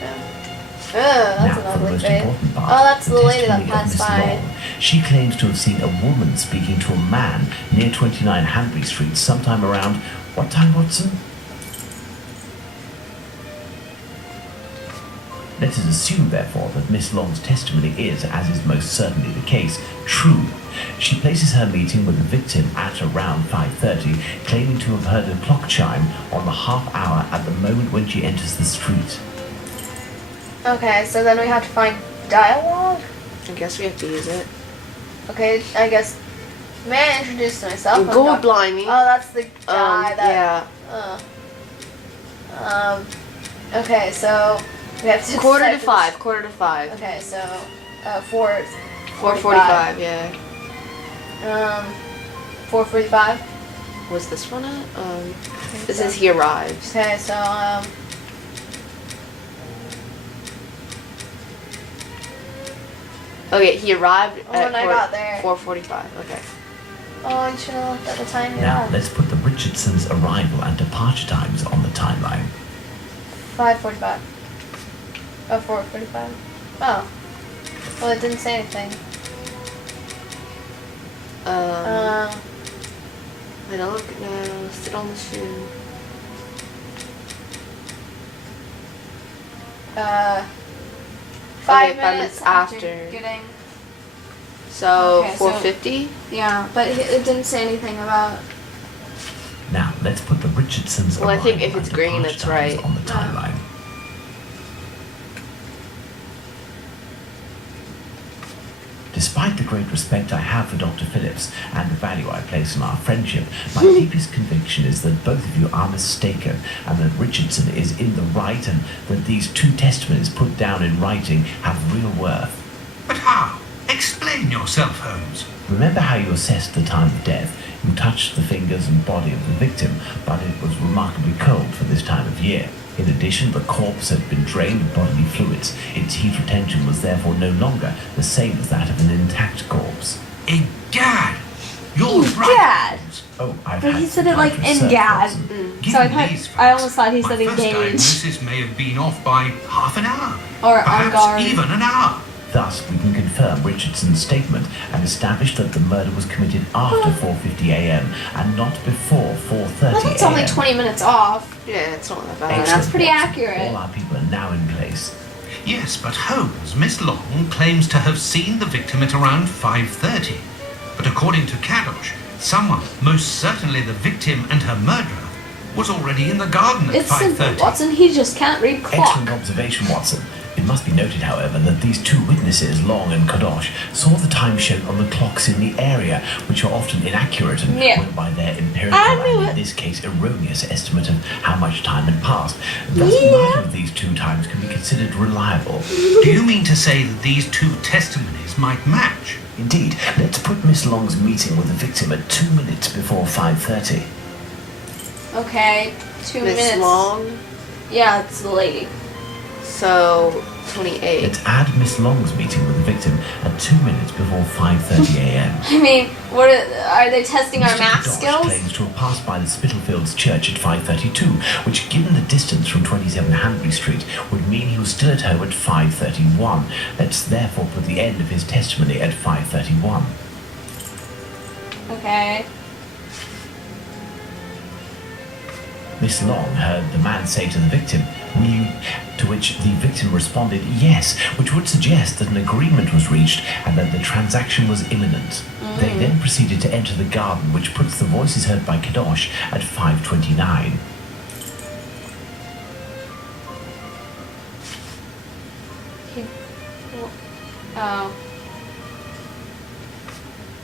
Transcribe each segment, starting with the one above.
That's an ugly face. Oh, that's the lady that passed by. She claims to have seen a woman speaking to a man near 29 Hanbury Street sometime around... What time, Watson? Let us assume, therefore, that Miss Long's testimony is, as is most certainly the case, true. She places her meeting with the victim at around 5:30, claiming to have heard a clock chime on the half hour at the moment when she enters the street. Okay, so then we have to find dialogue? I guess we have to use it. Okay, I guess... May I introduce myself? Go blimey. Oh, that's the guy that... Yeah. Okay, so... We have to quarter to five. Okay, so... 4:45, yeah. 4:45? Was this one it? This is he arrives. Okay, so, Okay, he arrived when I got there. 4:45, okay. Oh, you should have looked at the time. Now, let's put the Richardsons' arrival and departure times on the timeline. 5:45. Oh, 4:45. Oh. Well, it didn't say anything. I don't look now. Sit on the shoe. 5 minutes after. Getting. So, Okay, 4:50? Yeah, but it didn't say anything about... Now, let's put the Richardsons' Well, I think arrival if it's and green, departure it's times right. on the timeline. Despite the great respect I have for Dr. Phillips and the value I place on our friendship, my deepest conviction is that both of you are mistaken and that Richardson is in the right and that these two testimonies put down in writing have real worth. But how? Explain yourself, Holmes. Remember how you assessed the time of death? You touched the fingers and body of the victim, but it was remarkably cold for this time of year. In addition, the corpse had been drained of bodily fluids. Its heat retention was therefore no longer the same as that of an intact corpse. Egad! You're right, Egad! Holmes. Oh, I've But had he some said it time like for research, engad. Watson. So I Given these almost facts, thought he my said first engaged. diagnosis may have been off by half an hour. Or on perhaps guard. even an hour. Thus, we can confirm Richardson's statement and establish that the murder was committed after 4:50 a.m. and not before 4:30 Well, that's only a.m. 20 minutes off. Yeah, it's not that bad. Excellent. That's pretty Watson. accurate. All our people are now in place. Yes, but Holmes, Miss Long claims to have seen the victim at around 5:30. But according to Kadosh, someone, most certainly the victim and her murderer, was already in the garden at It's simple, 5:30. Watson. He just can't read clock. Excellent observation, Watson. It must be noted, however, that these two witnesses, Long and Kadosh, saw the time shown on the clocks in the area, which are often inaccurate and Yeah. went by their empirical I knew and, it. in this case, erroneous estimate of how much time had passed. Thus, Yeah. neither of these two times can be considered reliable. Do you mean to say that these two testimonies might match? Indeed, let's put Miss Long's meeting with the victim at 2 minutes before 5:30. Okay, 2 Miss minutes. Long, Yeah, it's the lady. so 28. Let's add Miss Long's meeting with the victim at 2 minutes before 5:30 a.m. I mean, are they testing our Mr. math Kadosh skills? claims to have passed by the Spitalfields Church at 5:32, which, given the distance from 27 Hanbury Street, would mean he was still at home at 5:31. Let's therefore put the end of his testimony at 5:31. Okay. Miss Long heard the man say to the victim, "Will you?" To which the victim responded, "Yes," which would suggest that an agreement was reached and that the transaction was imminent. They then proceeded to enter the garden, which puts the voices heard by Kadosh at 5:29. Oh.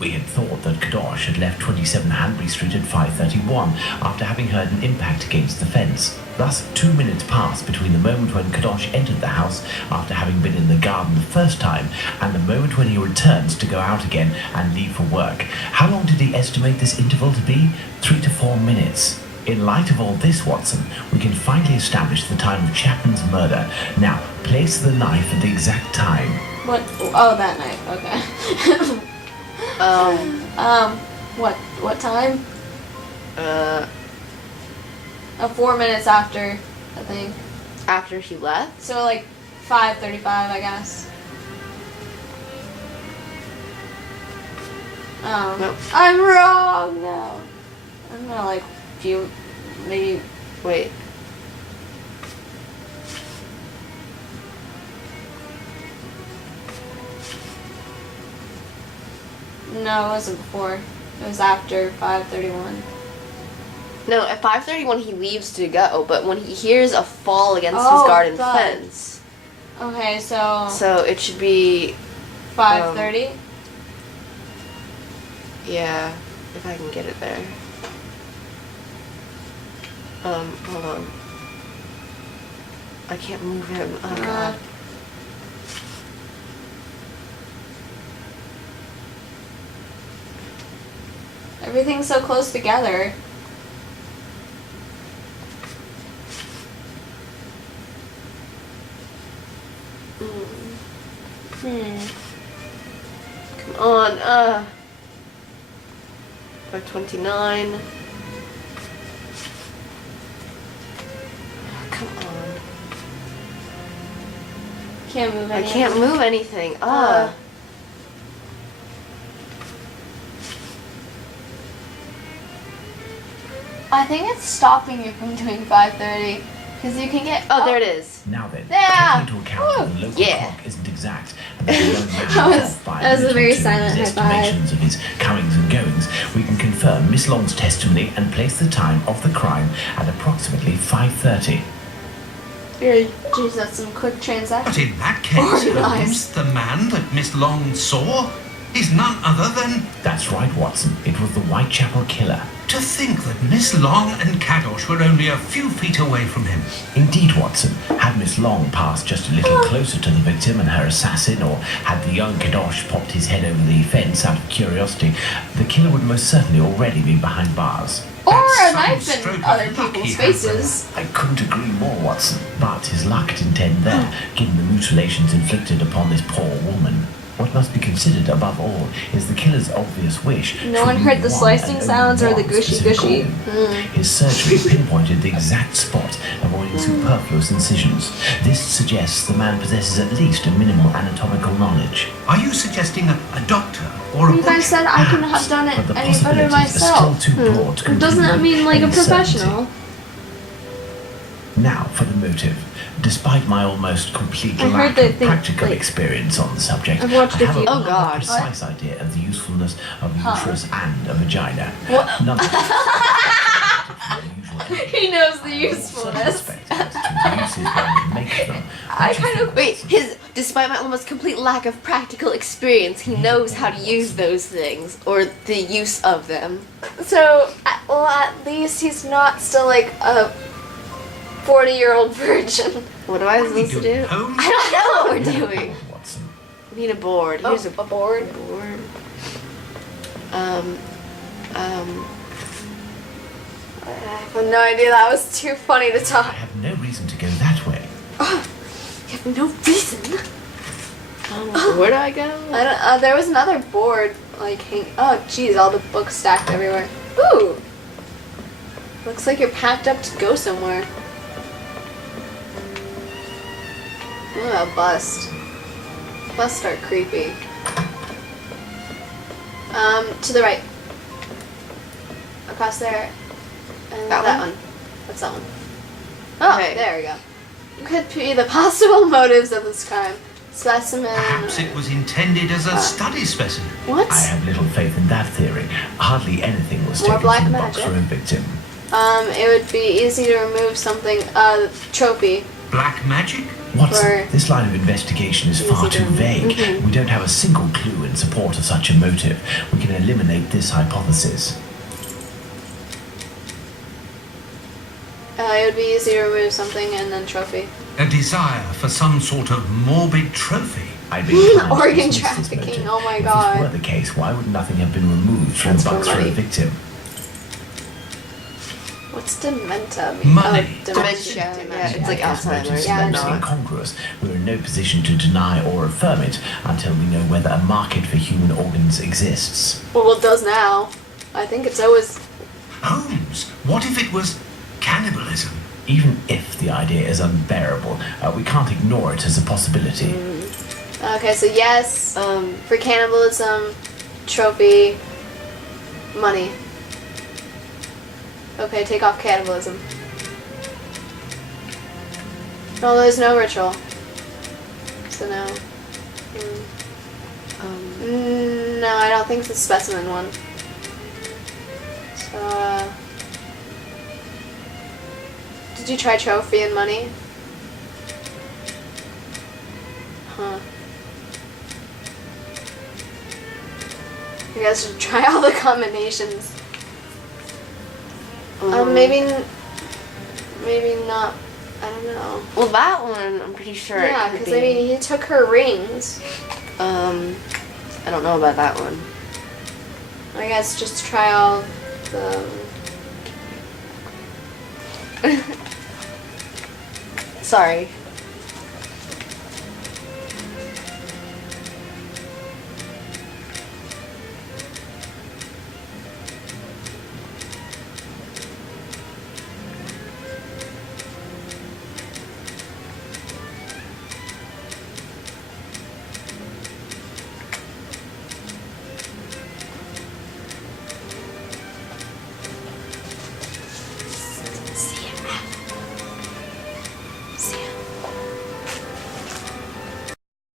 We had thought that Kadosh had left 27 Hanbury Street at 5:31 after having heard an impact against the fence. Thus, 2 minutes passed between the moment when Kadosh entered the house after having been in the garden the first time and the moment when he returns to go out again and leave for work. How long did he estimate this interval to be? 3 to 4 minutes. In light of all this, Watson, we can finally establish the time of Chapman's murder. Now, place the knife at the exact time. What? Oh, that night. Okay. What time? 4 4 minutes after, I think. After he left? So like 5:35, I guess. Oh, Nope. I'm wrong now. I'm gonna like few, maybe. Wait. No, it wasn't before. It was after 5:31. No, at 5:31 he leaves to go, but when he hears a fall against his Oh, garden God. fence, Okay, so so it should be 5:30. yeah, if I can get it there. Hold on. I can't move him. Oh god. Everything's so close together. Come on, 5:29. Come on. Can't move I anything. can't move anything. I think it's stopping you from doing 5:30 because you can get. Oh, there it is. Now then, Yeah. taking into account that the local Yeah. clock isn't exact, and that the young man That was- was by that was a little very to silent his high five. estimations of his comings and goings, we can confirm Miss Long's testimony and place the time of the crime at approximately 5:30. Jeez, that's some quick transaction. But in that case, Organized. Holmes, the man that Miss Long saw, is none other than... That's right, Watson. It was the Whitechapel killer. To think that Miss Long and Kadosh were only a few feet away from him. Indeed, Watson. Had Miss Long passed just a little closer to the victim and her assassin, or had the young Kadosh popped his head over the fence out of curiosity, the killer would most certainly already be behind bars. Or That's a some knife stroke in of other luck people's he had there. faces. I couldn't agree more, Watson. But his luck didn't end there, given the mutilations inflicted upon this poor woman. What must be considered above all is the killer's obvious wish. No to one leave heard the one slicing and only sounds or the one gushy specific gushy. organ. His surgery pinpointed the exact spot, avoiding superfluous incisions. This suggests the man possesses at least a minimal anatomical knowledge. Are you suggesting a doctor or a You guys butcher? said I couldn't have done it But the any better possibilities myself. are still too broad to Doesn't that conclude mean like a with any certainty. professional? Now for the motive. Despite my almost complete I heard lack they of think, practical like- experience on the subject, I've watched I a have few. a Oh, rather God. precise idea of the usefulness of a uterus and a vagina. What? Nonetheless, He knows the usefulness. Wait, despite my almost complete lack of practical experience, he knows how to use those things, or the use of them. So, well, at least he's not still like a 40-year-old virgin. What am I What are we supposed to doing, do? Holmes? I don't know what we're doing. Watson. We need a board. Here's A board. board. I have no idea. That was too funny to I talk. have no reason to go that way. You have no reason. Where do I go? I don't. There was another board like hang. Oh, jeez, all the books stacked everywhere. Ooh. Looks like you're packed up to go somewhere. Ooh, a bust. Busts are creepy. To the right. Across there. And That one? What's that one? Oh, Okay. there we go. Could be the possible motives of this crime. Specimen. Perhaps it was intended as a study specimen. What? I have little faith in that theory. Hardly anything was More taken black from the box magic. for a victim. It would be easy to remove something. Trophy. Black magic? Watson, For- this line of investigation is far Easy too to- vague. We don't have a single clue in support of such a motive. We can eliminate this hypothesis. It would be easy to remove something and then trophy. A desire for some sort of morbid trophy? I'd be inclined to Organ dismiss this trafficking, motive. oh my If God. this were the case, why would nothing have been removed from That's the for box for a money. victim? What's dementa mean? Money. Oh, Dementia. Yeah, it's like Because Alzheimer's. motives Yeah, are I mostly know. incongruous. We're in no position to deny or affirm it until we know whether a market for human organs exists. Well, it does now. I think it's always. Holmes, what if it was cannibalism? Even if the idea is unbearable, we can't ignore it as a possibility. Okay, so yes, for cannibalism, trophy, money. Okay, take off cannibalism. No, there's no ritual. So no. No, I don't think it's the specimen one. So, did you try trophy and money? Huh. You guys should try all the combinations. Maybe not. I don't know. Well, that one, I'm pretty sure Yeah, it could because be. I mean, he took her rings. I don't know about that one. I guess just try all the. Sorry.